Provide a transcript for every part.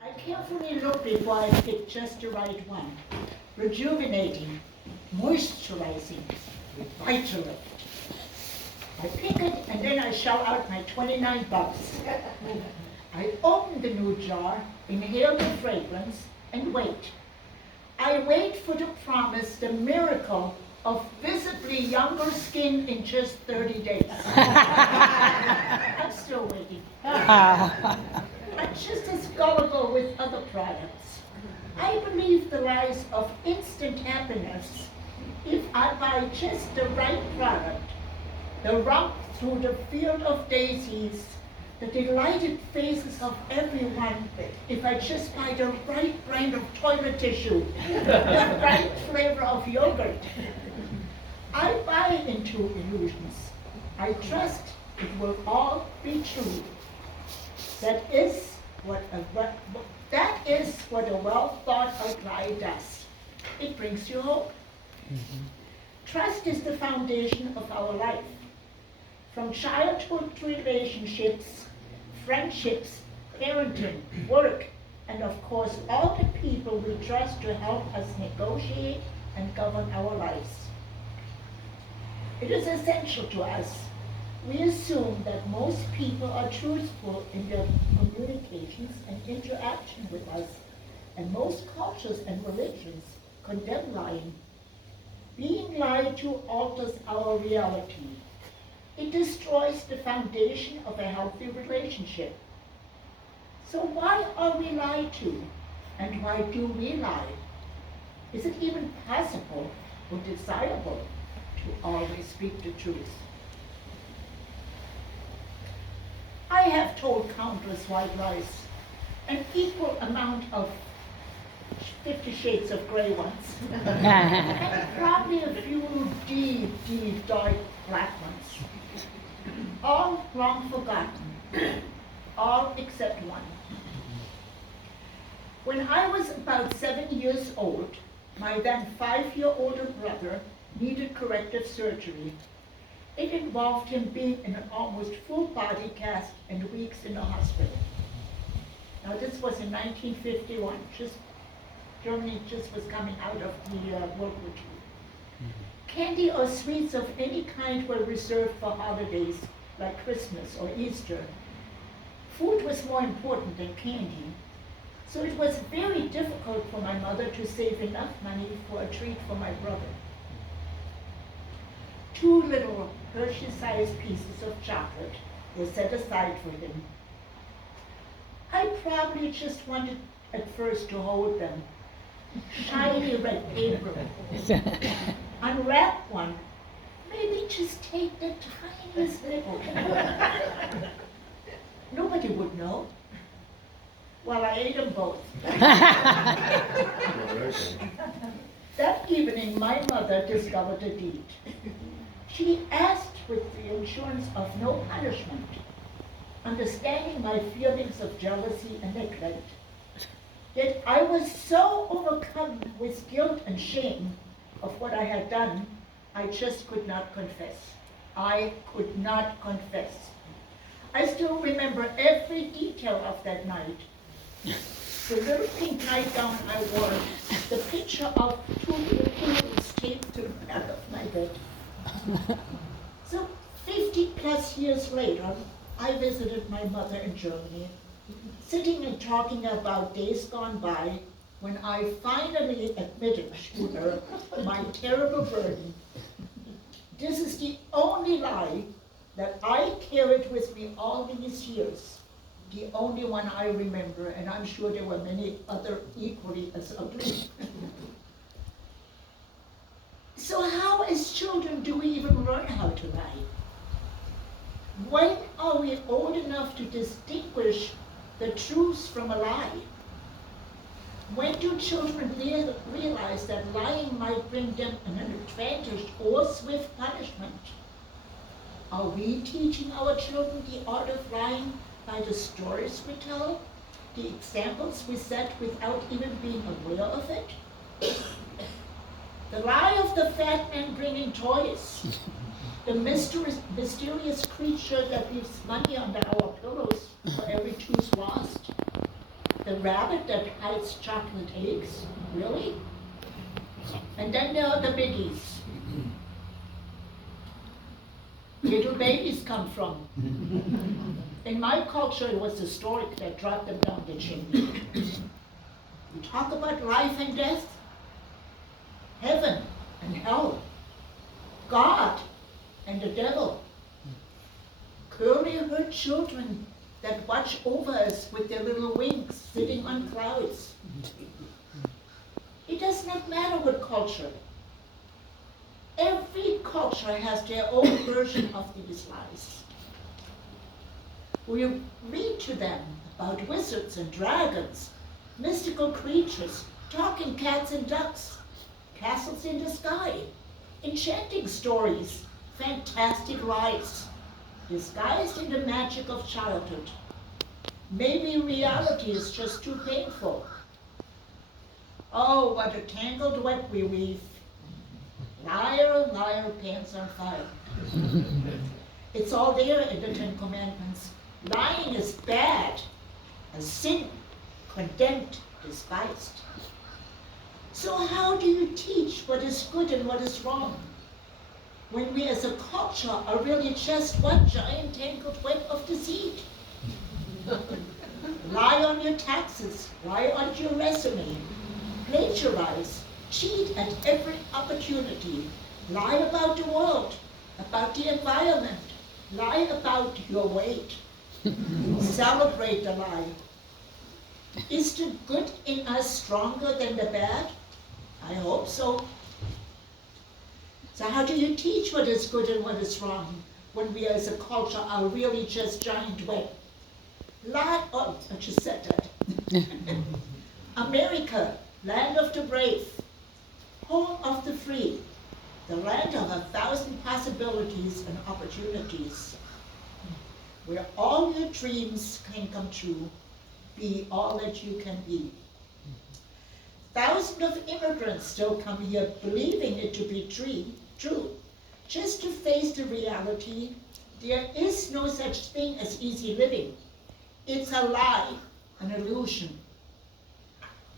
I carefully look before I pick just the right one. Rejuvenating, moisturizing, vital. I pick it and then I shell out my 29 bucks. I open the new jar, inhale the fragrance, and wait. I wait for the promise, the miracle of visibly younger skin in just 30 days. I'm still waiting. I'm just as gullible with other products. I believe the rise of instant happiness if I buy just the right product, the romp through the field of daisies, the delighted faces of everyone, if I just buy the right brand of toilet tissue, the right flavor of yogurt. I buy into illusions. I trust it will all be true. That is what a well-thought-out lie does. It brings you hope. Trust is the foundation of our life. From childhood to relationships, friendships, parenting, work, and of course all the people we trust to help us negotiate and govern our lives. It is essential to us. We assume that most people are truthful in their communications and interaction with us, and most cultures and religions condemn lying. Being lied to alters our reality. It destroys the foundation of a healthy relationship. So why are we lied to? And why do we lie? Is it even possible or desirable to always speak the truth? I have told countless white lies, an equal amount of 50 Shades of Grey ones, and probably a few deep, dark black ones. All long forgotten, all except one. When I was about 7 years old, my then 5-year-older brother needed corrective surgery. It involved him being in an almost full body cast and weeks in the hospital. Now this was in 1951, Germany just was coming out of the World War II. Candy or sweets of any kind were reserved for holidays like Christmas or Easter. Food was more important than candy, so it was very difficult for my mother to save enough money for a treat for my brother. 2 little Hershey-sized pieces of chocolate were set aside for him. I probably just wanted at first to hold them. Shiny red paper. Unwrap one. Maybe just take the tiniest nibble. Nobody would know. Well, I ate them both. That evening, my mother discovered a deed. She asked with the assurance of no punishment, understanding my feelings of jealousy and neglect. Yet I was so overcome with guilt and shame of what I had done, I just could not confess. I could not confess. I still remember every detail of that night. The little pink nightgown I wore, the picture of 2 little pillows taped to the back of my bed. So 50 plus years later, I visited my mother in Germany, sitting and talking about days gone by when I finally admitted to her my terrible burden. This is the only lie that I carried with me all these years, the only one I remember, and I'm sure there were many other equally as ugly. So how as children do we even learn how to lie? When are we old enough to distinguish the truth from a lie? When do children realize that lying might bring them an advantage or swift punishment? Are we teaching our children the art of lying by the stories we tell, the examples we set without even being aware of it? The lie of the fat man bringing toys, the mysterious creature that leaves money under our pillows for every tooth lost, the rabbit that hides chocolate eggs? Really? And then there are the biggies. Where do babies come from? In my culture, it was the stork that dropped them down the chimney. You talk about life and death, heaven and hell, God and the devil, curly-haired children that watch over us with their little wings sitting on clouds. It does not matter what culture. Every culture has their own version of these lies. We read to them about wizards and dragons, mystical creatures, talking cats and ducks, castles in the sky, enchanting stories, fantastic lies, disguised in the magic of childhood. Maybe reality is just too painful. Oh, what a tangled web we weave. Liar, liar, pants on fire. It's all there in the Ten Commandments. Lying is bad, a sin, condemned, despised. So how do you teach what is good and what is wrong, when we as a culture are really just one giant tangled web of deceit? Lie on your taxes, lie on your resume, plagiarize, cheat at every opportunity, lie about the world, about the environment, lie about your weight. Celebrate the lie. Is the good in us stronger than the bad? I hope so. So how do you teach what is good and what is wrong when we as a culture are really just giant web? Lie, oh, I just said that. America, land of the brave, home of the free, the land of 1,000 possibilities and opportunities, where all your dreams can come true, be all that you can be. Thousands of immigrants still come here believing it to be true, just to face the reality there is no such thing as easy living. It's a lie, an illusion.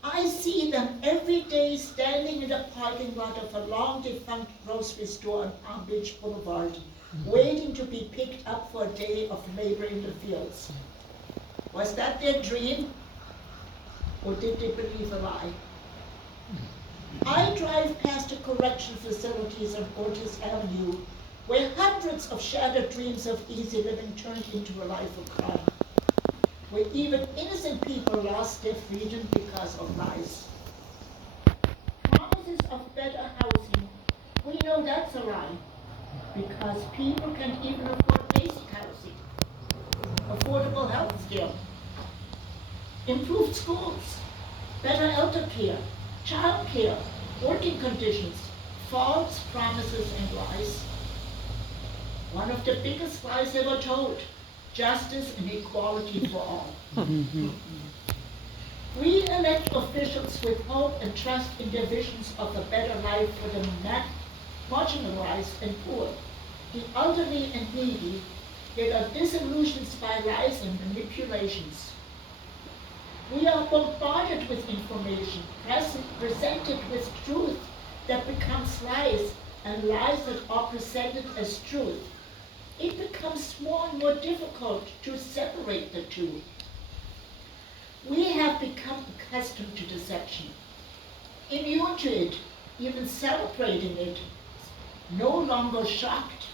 I see them every day standing in the parking lot of a long-defunct grocery store on Palm Beach Boulevard, waiting to be picked up for a day of labor in the fields. Was that their dream? Or did they believe a lie? I drive past the correction facilities on Ortiz Avenue, where hundreds of shattered dreams of easy living turned into a life of crime, where even innocent people lost their freedom because of lies. Promises of better housing, we know that's a lie, because people can't even afford basic housing, affordable health care, improved schools, better elder care, child care, working conditions, false promises and lies. One of the biggest lies ever told, justice and equality for all. We elect officials with hope and trust in their visions of a better life for the marginalized and poor, the elderly and needy, yet are disillusioned by lies and manipulations. We are bombarded with information, presented with truth that becomes lies, and lies that are presented as truth. It becomes more and more difficult to separate the two. We have become accustomed to deception, immune to it, even celebrating it, no longer shocked.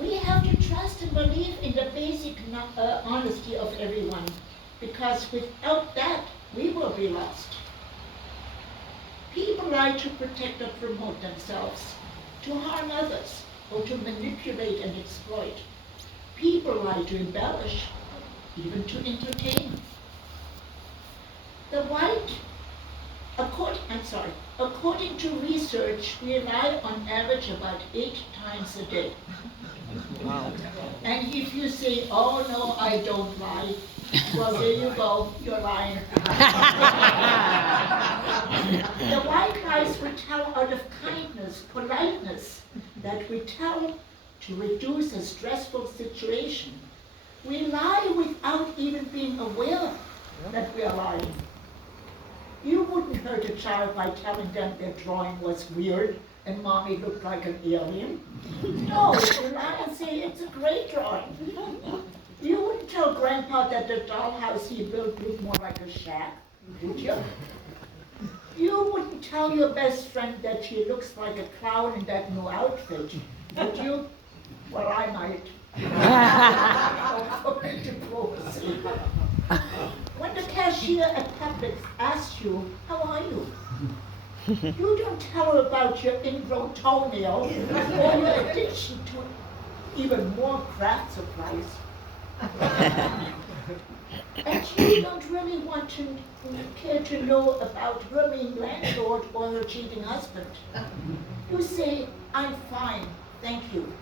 We have to trust and believe in the basic honesty of everyone, because without that, we will be lost. People lie to protect or promote themselves, to harm others, or to manipulate and exploit. People lie to embellish, even to entertain. According to research, we lie on average about 8 times a day. Wow. And if you say, oh no, I don't lie, well, there you go, you're lying. The white lies we tell out of kindness, politeness, that we tell to reduce a stressful situation. We lie without even being aware that we are lying. You wouldn't hurt a child by telling them their drawing was weird and mommy looked like an alien. No, you lie and say it's a great drawing. You wouldn't tell Grandpa that the dollhouse he built looked more like a shack, would you? You wouldn't tell your best friend that she looks like a clown in that new outfit, would you? Well, I might. For diplomacy. When the cashier at Publix asks you, how are you? You don't tell her about your ingrown toenail or your addiction to even more craft supplies. And you don't really want to care to know about her mean landlord or her cheating husband. You say, I'm fine, thank you.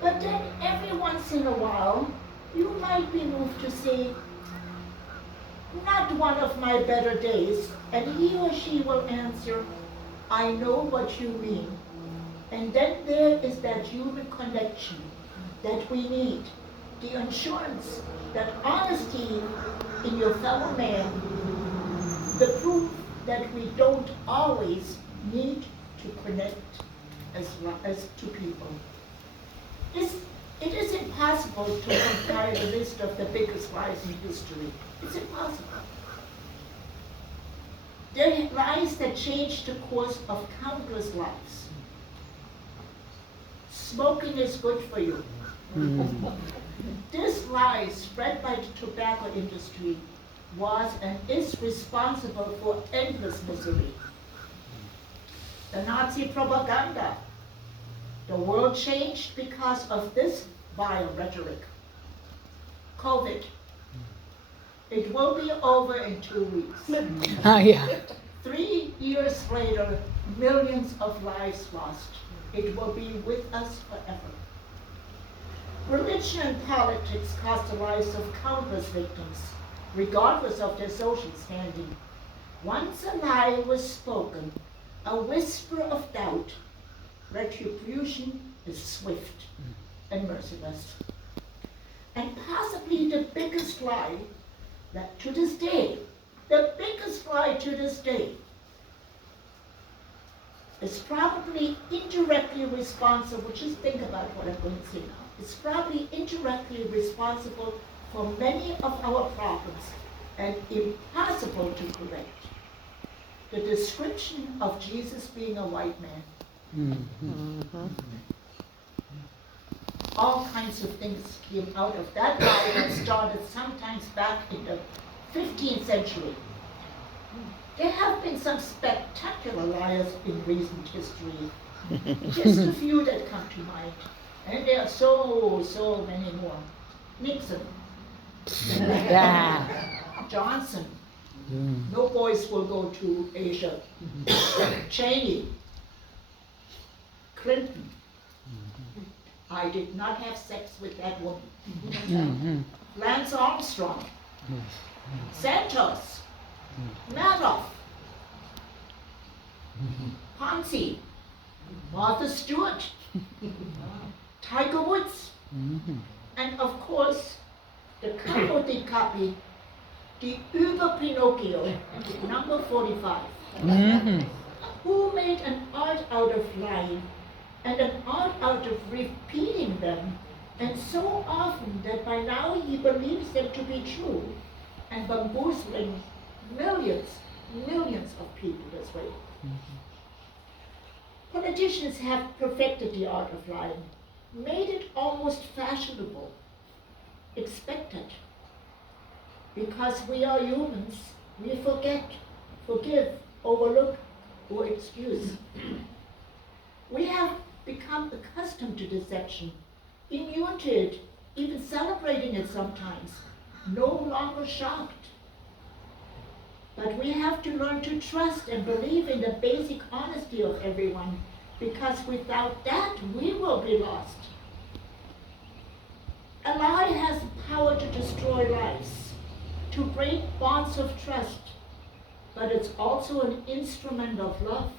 But then every once in a while, you might be moved to say, not one of my better days, and he or she will answer, I know what you mean. And then there is that human connection that we need, the assurance, that honesty in your fellow man, the proof that we don't always need to connect as to people. It is impossible to compile the list of the biggest lies in history. It's impossible. There are lies that changed the course of countless lives. Smoking is good for you. This lie spread by the tobacco industry was and is responsible for endless misery. The Nazi propaganda. The world changed because of this vile rhetoric. COVID. It will be over in 2 weeks. Yeah. 3 years later, millions of lives lost. It will be with us forever. Religion and politics cost the lives of countless victims, regardless of their social standing. Once a lie was spoken, a whisper of doubt, retribution is swift and merciless. And possibly the biggest lie that to this day, the biggest lie to this day, is probably indirectly responsible, just think about what I'm going to say now. It's probably indirectly responsible for many of our problems and impossible to correct. The description of Jesus being a white man. All kinds of things came out of that lie that started sometimes back in the 15th century. There have been some spectacular liars in recent history. Just a few that come to mind. And there are so many more. Nixon. Johnson. No boys will go to Asia. Cheney. Clinton. I did not have sex with that woman. Lance Armstrong. Santos. Madoff. Ponzi. Martha Stewart. Tiger Woods. And of course, the capo di capi, the Uber Pinocchio, number 45. Who made an art out of lying and an art out of repeating them, and so often that by now he believes them to be true, and bamboozling millions of people this way. Politicians have perfected the art of lying, made it almost fashionable, expected. Because we are humans, we forget, forgive, overlook, or excuse. We have become accustomed to deception, immune to it, even celebrating it sometimes, no longer shocked. But we have to learn to trust and believe in the basic honesty of everyone, because without that, we will be lost. A lie has the power to destroy lives, to break bonds of trust, but it's also an instrument of love,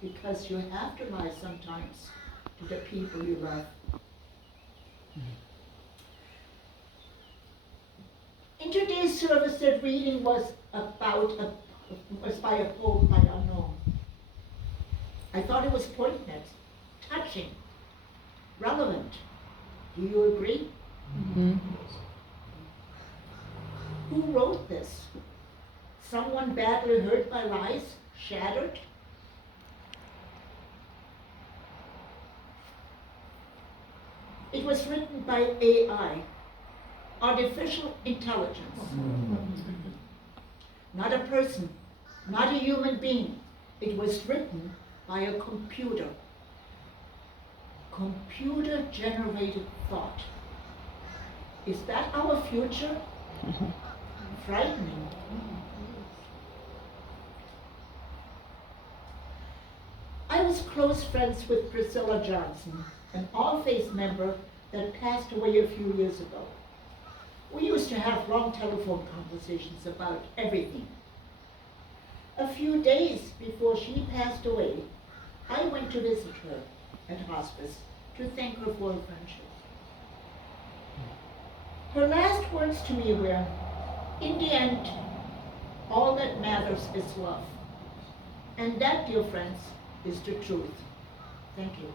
because you have to lie sometimes to the people you love. today's service that reading was by a poem by unknown. I thought it was poignant, touching, relevant. Do you agree? Mm-hmm. Who wrote this? Someone badly hurt by lies, shattered? It was written by AI, artificial intelligence. Not a person, not a human being. It was written by a computer. Computer-generated thought. Is that our future? Frightening. I was close friends with Priscilla Johnson, an All-Faith member that passed away a few years ago. We used to have long telephone conversations about everything. A few days before she passed away, I went to visit her at hospice to thank her for her friendship. Her last words to me were, in the end, all that matters is love. And that, dear friends, is the truth. Thank you.